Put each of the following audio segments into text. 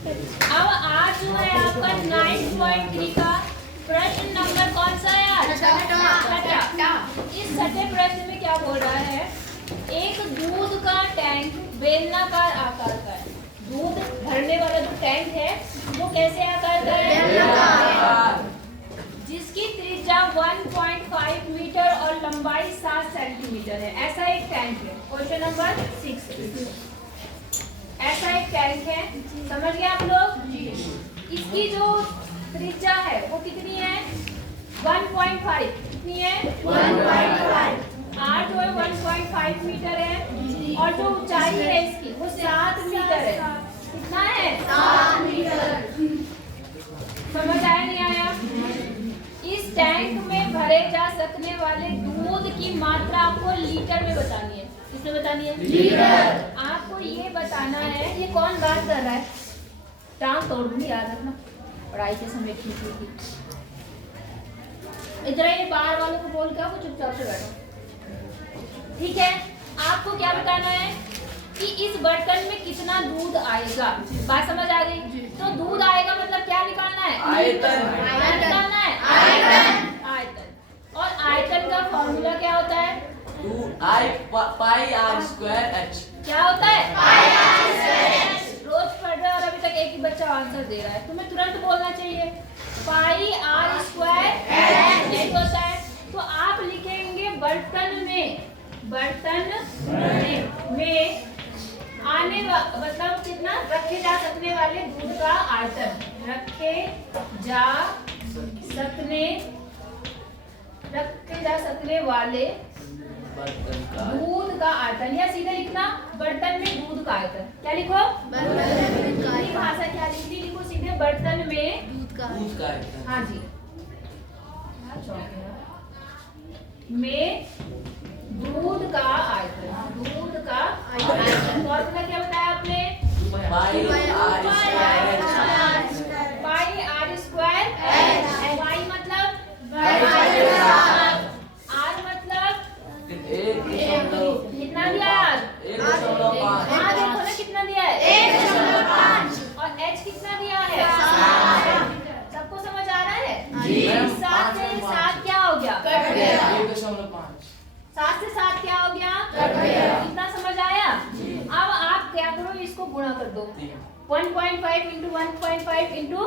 अब आज जो है आपका 9.3 का प्रश्न नंबर कौन सा है? छठा। इस छठे प्रश्न में क्या बोल रहा है? एक दूध का टैंक बेलनाकार आकार का है। दूध भरने वाला जो टैंक है वो कैसे आकार का है? जिसकी त्रिज्या 1.5 मीटर और लंबाई 7 सेंटीमीटर है। ऐसा एक टैंक है। Question number 6। ऐसा एक टैंक है, समझ गए आप लोग? इसकी जो त्रिज्या है वो कितनी है? 1.5। कितनी है? 1.5। आर जो है 1.5 मीटर है और जो ऊंचाई है इसकी वो 7 मीटर है। कितना है? 7 मीटर। समझ आया नहीं आया? इस टैंक में भरे जा सकने वाले दूध की मात्रा आपको लीटर में बतानी है। किसमें बतानी है? लीटर। आपको ये बताना है। ये कौन बात कर रहा है? टांग तोड़ दूंगी, याद रखना, पढ़ाई के समय ठीक होगी। इधर ये बाहर वालों को बोल के आपको चुपचाप से बैठो, ठीक है? आपको क्या बताना है कि इस बर्तन में कितना दूध आएगा। बात समझ आ गई? तो दूध आएगा मतलब क्या निकालना है? आयतन। निकालना है आयतन। और आयतन का फॉर्मूला क्या होता है? 2I क्या होता है? पाई। रोज पढ़ रहे और अभी तक एक ही बच्चा आंसर दे रहा है। तुम्हें तुरंत बोलना चाहिए पाई आर स्क्वायर एच होता है। तो आप लिखेंगे बर्तन में आने मतलब कितना रखे जा सकने वाले दूध का आयतन। रखे जा सकने वाले दूध का आयतन, या सीधे लिखना बर्तन में दूध का आयतन। क्या लिखो? बर्तन। भाषा क्या लिखनी? लिखो सीधे बर्तन में दूध का आयतन। हाँ जी, में दूध का आयतन। दूध का आयतन फॉर्मूला क्या बताया आपने? पाई आर स्क्वायर एच। पाई मतलब आर मतलब कितना दिया? 1.5। हाँ देखो ना कितना दिया है? 1.5। और एच कितना दिया है? 7। सबको समझ आ रहा है? 7 से 7 क्या हो गया? कट गया। 1.5। 7 से 7 क्या हो गया? कट गया। कितना समझ आया? अब आप क्या करो, इसको गुणा कर दो। 1.5 इंटू 1.5 इंटू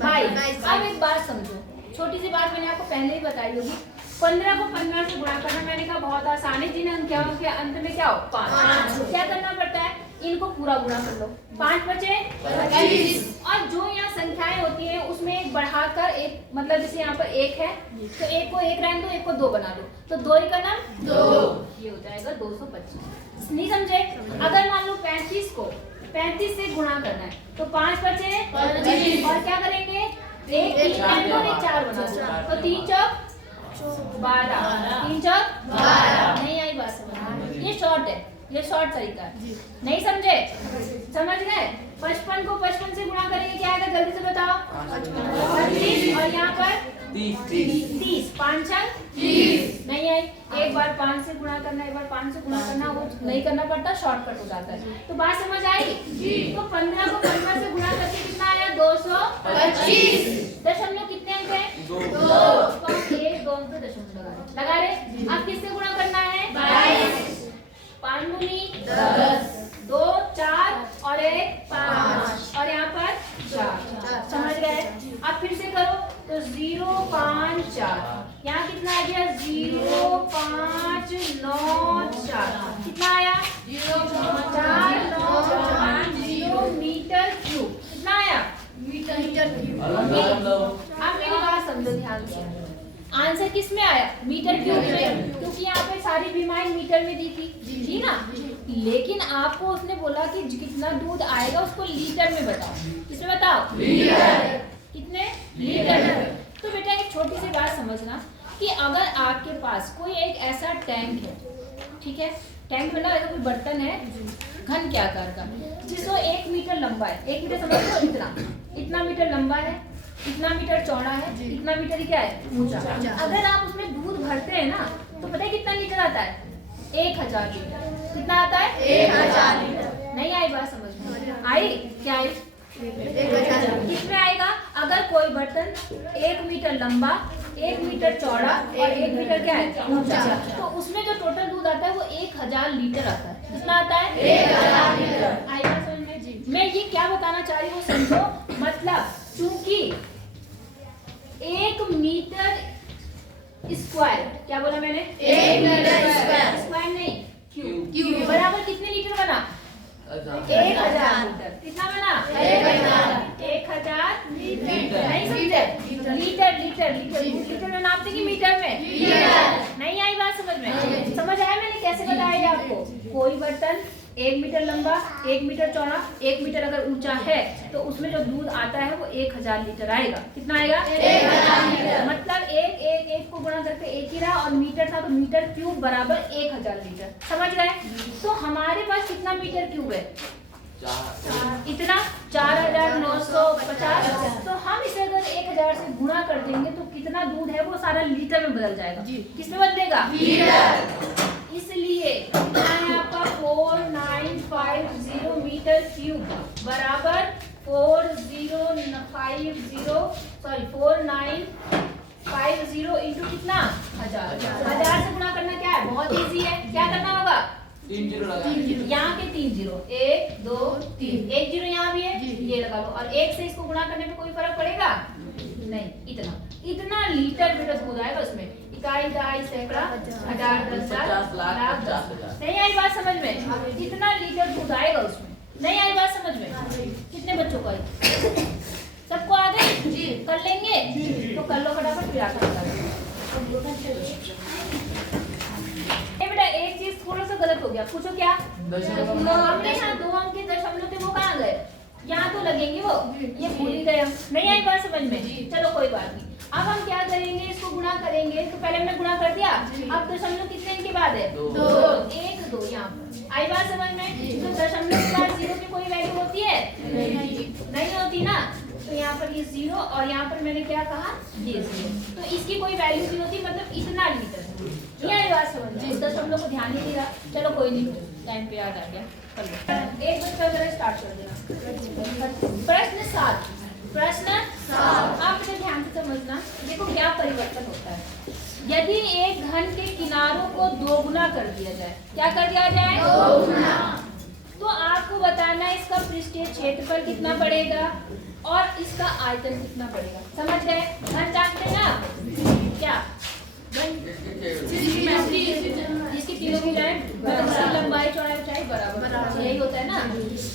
22। अब एक बात समझो, छोटी सी बात मैंने आपको पहले ही बताई होगी। 15 को 15 से गुणा करना मैंने कहा बहुत आसान है। जिन अंकों के अंत में क्या हो? 5। क्या करना पड़ता है? इनको पूरा गुणा कर लो। 5 बचे 25। और जो यहाँ संख्याएं होती हैं उसमें एक बढ़ाकर एक, मतलब जैसे यहाँ पर 1 है तो 1 को 1 रहने दो, 1 को 2 बना दो, तो 2 ही का नाम 2। ये हो जाएगा 225। नहीं समझे? अगर मान लो 35 को 35 से गुणा करना है तो 5 बचे 25। और क्या करेंगे? एक 3 रहने दो, एक 4 बना दो, तो 3 चौक 12। 3 चौक 12। नहीं आई बात समझ? ये शॉर्ट है, ये शॉर्ट तरीका है। नहीं समझे? समझ गए? 55 को 55 से गुणा करेंगे क्या आएगा? जल्दी से बताओ। 25। और यहाँ पर 30। 5 छंग 30। नहीं आई। एक बार 5 से गुणा करना, एक बार 5 से गुणा करना, वो नहीं करना पड़ता, शॉर्टकट हो जाता है। तो बात समझ आई? तो 15 को 15 से गुणा करके कितना आया? 225। दशमलव कितने अंक है? 2। तो 1 2 पे दशमलव लगा रहे। अब किससे गुणा करना है? 22। 5 दूनी 10, 2 4 और 1 5, और यहाँ पर 4। समझ गए? अब फिर से करो तो 0 5 4। यहाँ कितना आ गया? 0 5 9 4। कितना आया? 4 9 5 0 मीटर क्यूब। कितना आया? Metre cube. अब मेरी बात समझो ध्यान से। आंसर किस में आया? मीटर क्यूब में, क्योंकि यहाँ पे सारी बीमारी मीटर में दी थी, जी ना? लेकिन आपको उसने बोला कि कितना दूध आएगा उसको लीटर में बताओ। किसमें बताओ? लीटर। कितने? लीटर। तो बेटा एक छोटी सी बात समझना कि अगर आपके पास कोई एक ऐसा टैंक है, ठीक है? टैंक में ना ऐसा कोई बर्तन है घन के आकार का, जिसको 1 मीटर लंबा है। 1 मीटर समझ लो, इतना मीटर लंबा है, इतना मीटर चौड़ा है, इतना मीटर ही क्या है? ऊंचा। अगर आप उसमें दूध भरते हैं ना तो पता है कितना लीटर आता है? 1000 लीटर। कितना आता है? 1000 लीटर। नहीं आई बात समझ में? आई क्या आई? किसमें आएगा? अगर कोई बर्तन 1 मीटर लंबा, 1 मीटर चौड़ा और 1 मीटर क्या है ऊंचा, तो उसमें जो टोटल दूध आता है वो 1000 लीटर आता है। कितना आता है? 1000 लीटर। आई बात समझ में जी? मैं ये क्या बताना चाह रही हूँ समझो, मतलब चूंकि 1 मीटर स्क्वायर, क्या बोला मैंने? 1 मीटर स्क्वायर नहीं, क्यूब बराबर कितने लीटर बना? 1000 लीटर। कितना बना? 1000 लीटर। नहीं समझे? लीटर लीटर लीटर लीटर में नापते कि मीटर में? नहीं आई बात समझ में? समझ आया मैंने कैसे बताया आपको? कोई बर्तन 1 मीटर लंबा, 1 मीटर चौड़ा, 1 मीटर अगर ऊंचा है तो उसमें जो दूध आता है वो 1000 लीटर आएगा। कितना आएगा? 1000 लीटर। मतलब एक को गुणा करके एक ही रहा और मीटर था तो मीटर क्यूब बराबर 1000 लीटर। समझ गए? तो हमारे पास कितना मीटर क्यूब है? इतना 4950। तो हम इसे अगर 1000 से गुणा कर देंगे तो कितना दूध है वो सारा लीटर में बदल जाएगा। किसमें बदलेगा? लीटर। इसलिए कितना है आपका? 4950 मीटर क्यूब बराबर 4950 इंटू कितना? 1000 से गुणा करना क्या है? बहुत इजी है। क्या करना होगा? 3 जीरो लगा। यहाँ के 3 जीरो, 1 2 3, 1 जीरो यहाँ भी है, ये लगा लो। और 1 से इसको गुणा करने में कोई फर्क पड़ेगा नहीं। इतना लीटर बेटा दूध आएगा उसमें। इकाई, दहाई, सैकड़ा, हजार, 10,000, लाख, 10,000। नहीं आई बात समझ में? इतना लीटर दूध आएगा उसमें। नहीं आई बात समझ में? कितने बच्चों को आई? सबको आ गए? जी। कर लेंगे तो कर लो फटाफट, फिर आकर बता दो। बेटा एक चीज थोड़ा सा गलत हो गया, पूछो क्या? हमने यहाँ 2 अंक के दशमलव थे, वो कहाँ गए? यहाँ तो लगेंगे वो, ये भूल ही गए हम। नहीं आई बात समझ में? चलो कोई बात नहीं। अब हम क्या करेंगे? इसको गुणा करेंगे। तो पहले हमने गुणा कर दिया, अब दशमलव कितने इनके बाद है? 2। 1 2 यहाँ पर। आई बात समझ में? तो दशमलव के बाद 0 की कोई वैल्यू होती है? नहीं होती ना। तो यहाँ पर ये 0 और यहाँ पर मैंने क्या कहा? ये 0। तो इसकी कोई वैल्यू नहीं होती, मतलब इतना लीटर। ये आई बात समझ में? दशमलव को ध्यान नहीं दिया। चलो कोई नहीं, टाइम पे याद आ गया। एक बच्चा जरा स्टार्ट कर देना। प्रश्न 7। प्रश्न 7 आप इसे ध्यान से समझना। देखो क्या परिवर्तन होता है यदि एक घन के किनारों को 2 गुना कर दिया जाए। क्या कर दिया जाए? 2 गुना। तो आपको बताना है इसका पृष्ठीय क्षेत्रफल कितना पड़ेगा और इसका आयतन कितना पड़ेगा। समझ गए? घन जानते हैं ना क्या? जिसकी तीनों की लंबाई चौड़ाई ऊंचाई बराबर, यही होता है ना।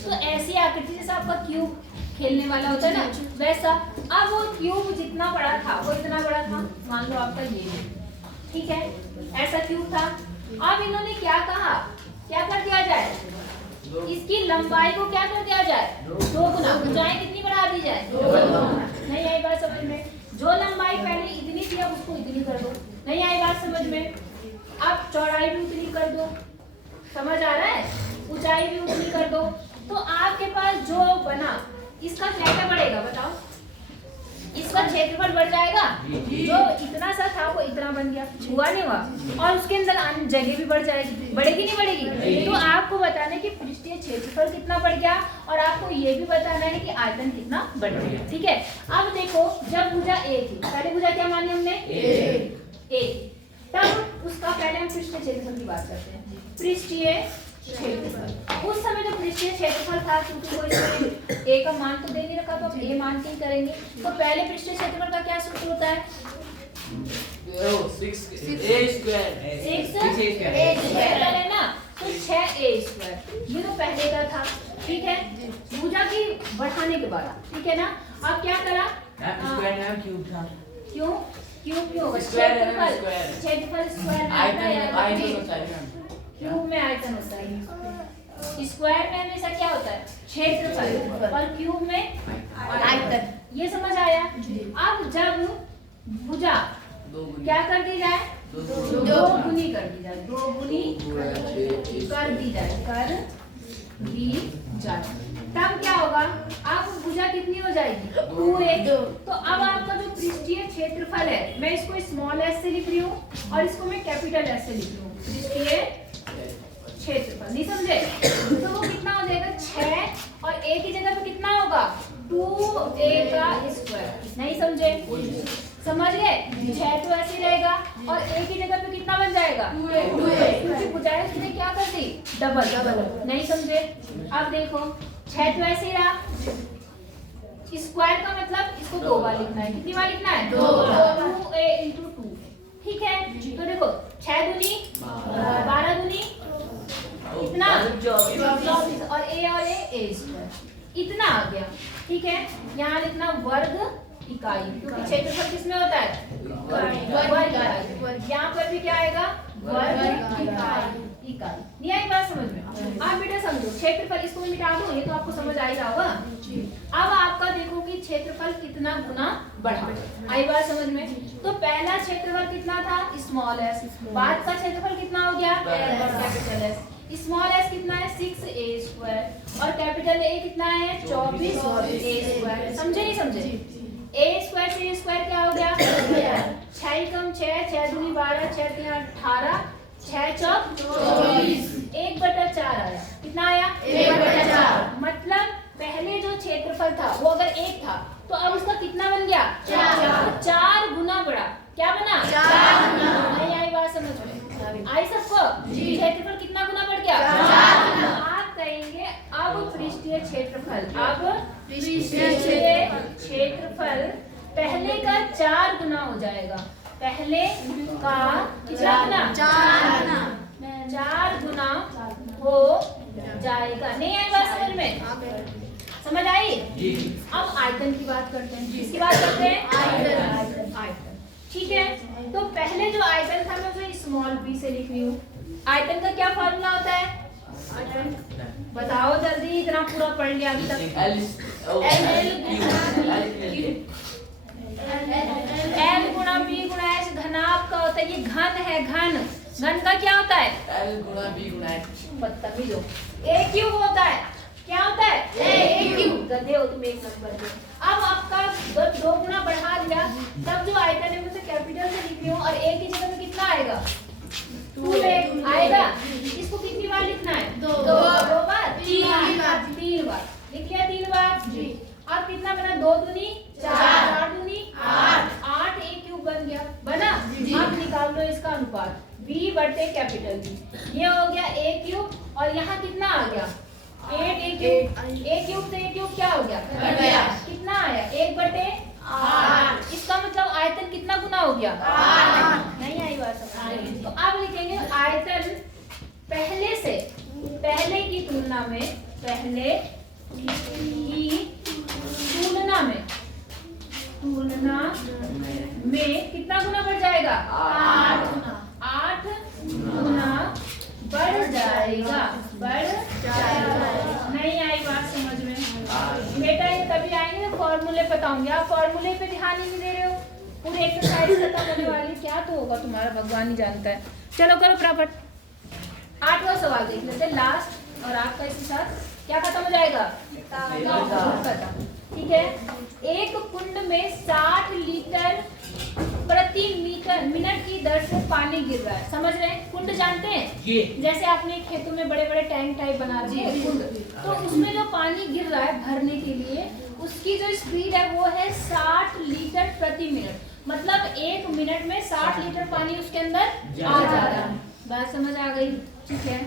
तो ऐसी आकृति जैसा आपका क्यूब खेलने वाला होता है ना, वैसा। अब वो क्यूब जितना बड़ा था वो इतना बड़ा था, मान लो आपका ये, ठीक है, ऐसा क्यूब था। अब इन्होंने क्या कहा? क्या कर दिया जाए? इसकी लंबाई को क्या कर दिया जाए? 2 गुना। ऊंचाई कितनी बढ़ा दी जाए? 2 गुना। नहीं आई बात समझ में? जो लंबाई पहले इतनी थी अब उसको इतनी कर दो। नहीं आई बात समझ में? अब चौड़ाई भी उतनी कर दो। समझ आ रहा है? ऊंचाई भी उतनी कर दो। तो आपके पास जो बना, इसका क्या बढ़ेगा बताओ? इसका क्षेत्रफल बढ़ जाएगा। जो इतना सा था वो इतना बन गया, हुआ नहीं हुआ? और उसके अंदर अन्य जगह भी बढ़ जाएगी। बढ़ेगी नहीं बढ़ेगी? तो आपको बताना है कि पृष्ठीय क्षेत्रफल कितना बढ़ गया और आपको ये भी बताना है कि आयतन कितना बढ़ गया। ठीक है, अब देखो जब भुजा ए थी, पहले भुजा क्या मानी हमने? ए। तब उसका पहले हम पृष्ठीय क्षेत्रफल की बात करते हैं। पृष्ठीय क्षेत्रफल, उस समय जो पृष्ठीय क्षेत्रफल था, क्योंकि कोई ए का मान तो दे नहीं रखा तो हम ए मान के ही करेंगे। तो पहले पृष्ठीय क्षेत्रफल का क्या सूत्र होता है? 6a स्क्वायर है ना, तो 6a स्क्वायर, ये तो पहले का था। ठीक है, भुजा की बढ़ाने के बाद, ठीक है ना। अब क्या करा? स्क्वायर नाम क्यूब था। क्यों क्यों होगा? क्षेत्रफल स्क्वायर क्यूब में आयतन होता है। स्क्वायर में हमेशा क्या होता है? क्षेत्रफल, और क्यूब में आयतन। ये समझ आया? अब जब भुजा क्या कर दी जाए? 2 गुनी कर दी जाए, 2 गुनी कर दी जाए, तब क्या होगा? अब भुजा कितनी हो जाएगी? 2a। तो अब आपका जो पृष्ठीय क्षेत्रफल है, मैं इसको स्मॉल s से लिख रही हूँ और इसको मैं कैपिटल S से लिख रही हूँ। पृष्ठीय क्षेत्रफल, नहीं समझे? तो वो कितना हो जाएगा? 6 और a की 2a का स्क्वायर। नहीं समझे? समझ गए? 6 तो ऐसे ही रहेगा और a की जगह पे कितना बन जाएगा? 2a। क्योंकि गुजारिश ने क्या कर दी? डबल। नहीं समझे? अब देखो 6 तो ऐसे ही रहा, स्क्वायर का मतलब इसको 2 बार लिखना है। कितनी बार लिखना है? 2 बार। 2a into 2। ठीक है, तो देखो 6 दूनी 12 दूनी इतना 24 और a स्क्वायर इतना आ गया। ठीक है, यहाँ लिखना वर्ग इकाई, क्योंकि क्षेत्रफल किसमें होता है? वर्ग इकाई। यहाँ पर भी क्या आएगा? वर्ग इकाई। नहीं आई बात समझ में? आप बेटा समझो, क्षेत्रफल इसको मैं मिटा दूं, ये तो आपको समझ आ ही रहा होगा। अब आपका देखो कि क्षेत्रफल कितना गुना बढ़ा। आई बात समझ में? तो पहला क्षेत्रफल कितना था? Small S. बाद का क्षेत्रफल कितना हो गया? Capital S. स्मॉल एस कितना है? 6a स्क्वायर और कैपिटल ए कितना है? 24a square. समझे नहीं समझे? a स्क्वायर से a स्क्वायर क्या हो गया? 6 कम 6, 6 दूनी 12, 6 3 18, 6 चौक 24, 1/4 आया। कितना आया? 1/4। मतलब पहले जो क्षेत्रफल था वो अगर 1 था तो अब उसका कितना बन गया? 4। 4 गुना बढ़ा। क्या बना? 4 गुना। नहीं आई बात समझ में? आई सबको? क्षेत्रफल कितना गुना बढ़ गया? 4 गुना। आप कहेंगे अब पृष्ठीय क्षेत्रफल, अब पृष्ठीय क्षेत्रफल पहले का 4 गुना हो जाएगा। पहले का कितना गुना? 4 गुना हो जाएगा। नहीं आई बात समझ में? समझ आई? अब आयतन की बात करते हैं। किसकी बात करते हैं? आयतन। ठीक है, तो पहले जो आयतन था मैं उसे स्मॉल b से लिख रही हूँ। आयतन का क्या फॉर्मूला होता है? बताओ जल्दी, इतना पूरा पढ़ लिया अभी तक। L गुणा b गुणा h घनाभ का होता है। ये घन है, घन का क्या होता है? L गुणा b गुणा h। बदतमीज हो। a क्यूब होता है। क्या होता है? a cube. गधे हो तुम एक नंबर के। अब आपका जब 2 गुना बढ़ा दिया तब जो आयतन है उसे कैपिटल से लिख रही हूँ और a की जगह में कितना आएगा? 2a आएगा। इसको कितनी बार लिखना है? 2 बार? 3 बार। लिख लिया 3 बार? जी। अब कितना बना? 2 दूनी 4, 4 दूनी 8 a क्यूब बन गया। बना? अब निकाल लो इसका अनुपात b बटे कैपिटल B। ये हो गया a क्यूब और यहाँ कितना आ गया? 8a cube. a क्यूब से a क्यूब क्या हो गया? कितना आया? 1/8। इसका मतलब आयतन कितना गुना हो गया? 8। नहीं आई बात समझ? तो अब लिखेंगे आयतन पहले से, पहले की तुलना में, पहले की तुलना में कितना गुना बढ़ जाएगा? 8 गुना बढ़ जाएगा। नहीं आई बात समझ में? बेटा ये तभी आएंगे फॉर्मूले बताऊंगी। आप फॉर्मूले पे ध्यान ही नहीं दे रहे हो। पूरी एक्सरसाइज खत्म होने वाली, क्या तो होगा तुम्हारा भगवान ही जानता है। चलो करो फटाफट। 8वां सवाल देख लेते हैं लास्ट, और आपका इसके साथ क्या खत्म हो जाएगा? खत्म। ठीक है, एक कुंड में 60 लीटर प्रति मिनट की दर से पानी गिर रहा है। समझ रहे हैं? कुंड जानते हैं? जैसे आपने खेतों में बड़े बड़े टैंक टाइप बना दिए कुंड, तो उसमें जो पानी गिर रहा है भरने के लिए, उसकी जो स्पीड है वो है 60 लीटर प्रति मिनट। मतलब 1 मिनट में 60 लीटर पानी उसके अंदर आ जा रहा है। बात समझ आ गई? ठीक है,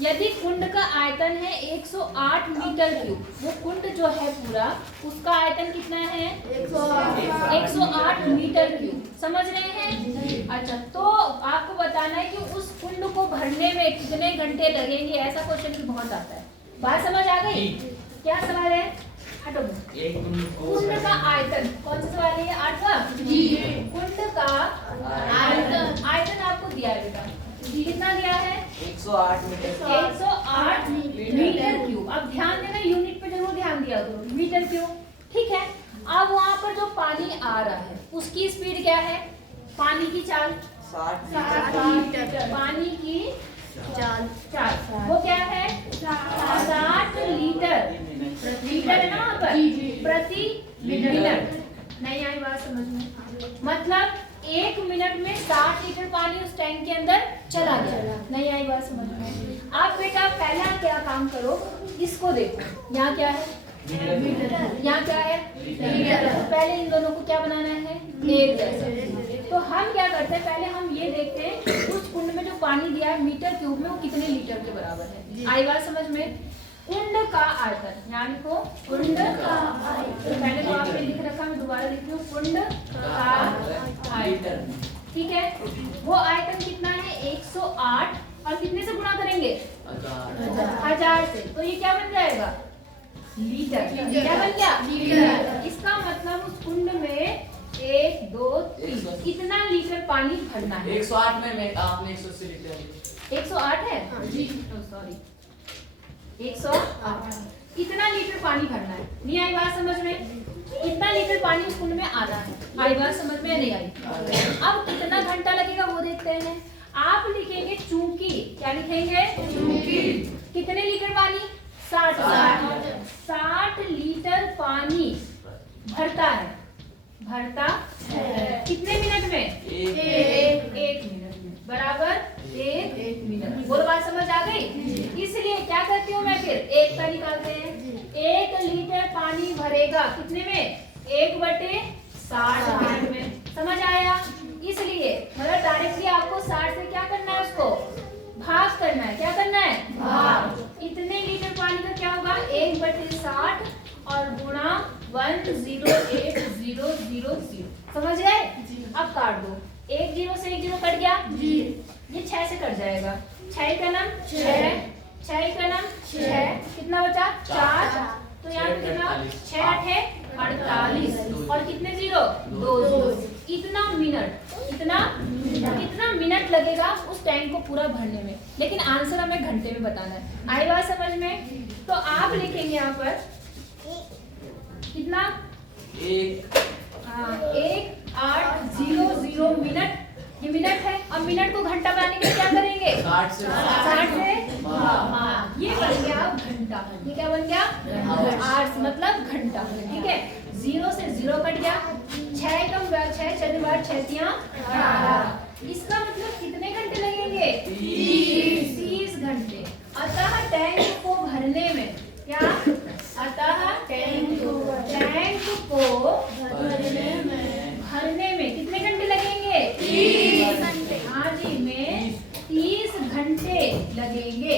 यदि कुंड का आयतन है 108 मीटर क्यूब, वो कुंड जो है पूरा उसका आयतन कितना है? 108 मीटर क्यूब। समझ रहे हैं? अच्छा, तो आपको बताना है कि उस कुंड को भरने में कितने घंटे लगेंगे। ऐसा क्वेश्चन भी बहुत आता है। बात समझ आ गई? क्या सवाल है? हटो। कुंड का आयतन, कौन सा सवाल है? 8वां। कुंड का आयतन आपको दिया है बेटा, कितना दिया है? 108 मीटर। 108 metre cube. अब ध्यान देना, यूनिट पे जरूर ध्यान दिया करो। Metre cube. ठीक है, अब वहाँ पर जो पानी आ रहा है उसकी स्पीड क्या है? पानी की चाल 60 मीटर। पानी की चाल वो क्या है? 60 लीटर। लीटर है ना वहाँ पर? प्रति मिनट। नहीं आई बात समझ में? मतलब 1 मिनट में 60 लीटर पानी उस टैंक के अंदर चला गया। नहीं आई बात समझ में? आप बेटा पहला क्या काम करो, इसको देखो। यहाँ क्या है? यहाँ क्या है लीटर। तो पहले इन दोनों को क्या बनाना है, एक जैसा। तो हम क्या करते हैं, पहले हम ये देखते हैं उस कुंड में जो पानी दिया है मीटर क्यूब में वो कितने लीटर के बराबर है। आई बात समझ में। कुंड का आयतन, यहाँ लिखो कुंड का आयतन। पहले तो आपने लिख रखा, मैं दोबारा लिख रही हूँ, कुंड का आयतन। ठीक है, वो आयतन कितना है 108 और कितने से गुणा करेंगे 1000 से, तो ये क्या बन जाएगा लीटर। क्या बन गया लीटर। इसका मतलब उस कुंड में 1 2 3 कितना लीटर पानी भरना है। 108 में आपने 180 लीटर 108 है सॉरी 108 कितना लीटर पानी भरना है। नहीं आई बात समझ में, कितना लीटर पानी उस कुंड में आना है। आई बात समझ में नहीं आई। अब कितना घंटा लगेगा वो देखते हैं। आप लिखेंगे चूंकि, क्या लिखेंगे चूंकि कितने लीटर पानी 60 लीटर पानी भरता है कितने मिनट में, एक मिनट में, बराबर 1 मिनट। बोलो बात समझ आ गई। इसलिए क्या करती हूँ मैं, फिर एक का निकालते हैं। 1 लीटर पानी भरेगा कितने में 1/60 मिनट में। समझ आया। इसलिए मतलब डायरेक्टली आपको 60 से क्या करना है, उसको भाग करना है। क्या करना है भाग। इतने लीटर पानी का क्या होगा 1/60 और गुणा 108,000। समझ गए। अब काट दो, 1 0 से 1 0 कट गया, ये 6 से कट जाएगा। 6 का नाम 6 का नाम 6, कितना बचा 4। तो यहाँ पे कितना 6 8 48 और कितने 0 2 इतना मिनट लगेगा उस टैंक को पूरा भरने में। लेकिन आंसर हमें घंटे में बताना है। आई बात समझ में। तो आप लिखेंगे यहाँ पर कितना 1800 मिनट, ये मिनट है। अब मिनट को घंटा बनाने के लिए क्या करेंगे 60 से हाँ, ये बन गया घंटा। ये क्या बन गया आवर्स मतलब घंटा। ठीक है, 0 से 0 कट गया, 6 कम 6 6 बार 6 18। इसका मतलब कितने घंटे लगेंगे 30 घंटे। अतः टैंक को भरने में क्या, अतः टैंक को भरने में कितने घंटे लगेंगे 30 घंटे। हाँ जी, में 30 घंटे लगेंगे।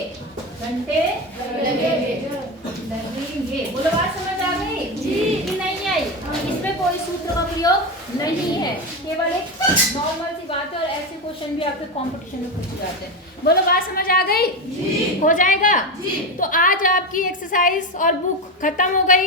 बोलो बात समझ आ गई कि नहीं आई। इसमें कोई सूत्र का प्रयोग नहीं है, केवल एक नॉर्मल सी बात है। और ऐसे क्वेश्चन भी आपके कंपटीशन में पूछे जाते हैं। बोलो बात समझ आ गई। हो जाएगा। तो आज आपकी एक्सरसाइज और बुक खत्म हो गई।